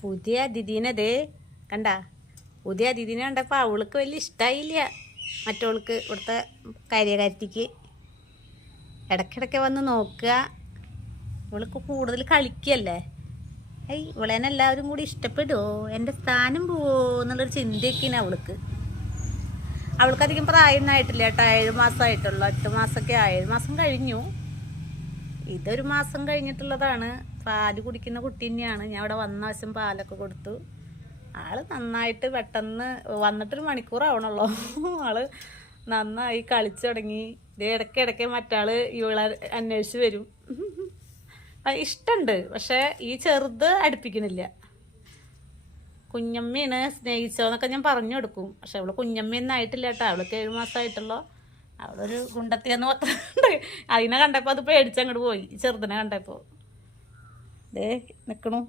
പുതിയ അതിഥീനതേ കണ്ട. പുതിയ അതിഥീനെ കണ്ടപ്പോൾ അവൾക്ക് വലിയ ഇഷ്ടമായില്ല. മറ്റവൾക്ക് ഇവിടുത്തെ കാര്യകാരത്തിക്ക് ഇടയ്ക്കിടയ്ക്ക് വന്ന് നോക്കുക. ഇവൾക്ക് കൂടുതൽ കളിക്കല്ലേ. ഇവളേനെ എല്ലാവരും കൂടി ഇഷ്ടപ്പെടുമോ, എൻ്റെ സ്ഥാനം പോവോ എന്നുള്ളൊരു ചിന്തയൊക്കെയാണ് അവൾക്ക്. അവൾക്കധികം പ്രായമൊന്നും ആയിട്ടില്ല കേട്ടോ. 7 മാസമായിട്ടുള്ളൂ. 8 മാസമൊക്കെ 7 മാസം കഴിഞ്ഞു. ഇതൊരു മാസം കഴിഞ്ഞിട്ടുള്ളതാണ്. പാല് കുടിക്കുന്ന കുട്ടി തന്നെയാണ്. ഞാൻ ഇവിടെ വന്ന വശം പാലൊക്കെ കൊടുത്തു. ആള് നന്നായിട്ട് പെട്ടെന്ന് വന്നിട്ടൊരു മണിക്കൂറാവണല്ലോ. ആള് നന്നായി കളിച്ചു തുടങ്ങി. ഇത് ഇടയ്ക്കിടയ്ക്ക് മറ്റാള് ഇവളെ അന്വേഷിച്ച് വരും. ഇഷ്ടമുണ്ട്, പക്ഷെ ഈ ചെറുത് അടുപ്പിക്കണില്ല. കുഞ്ഞമ്മയാണ് സ്നേഹിച്ചോന്നൊക്കെ ഞാൻ പറഞ്ഞു കൊടുക്കും. പക്ഷെ അവള് കുഞ്ഞമ്മയൊന്നും ആയിട്ടില്ല കേട്ടോ. അവൾക്ക് 7 മാസമായിട്ടുള്ളൂ. അവളൊരു ഗുണ്ടത്തിയെന്ന് മാത്രമുണ്ട്. അതിനെ കണ്ടപ്പോൾ അത് പേടിച്ചങ്ങോട്ട് പോയി. ചെറുതിനെ കണ്ടപ്പോൾ ദേ നിൽക്കണു.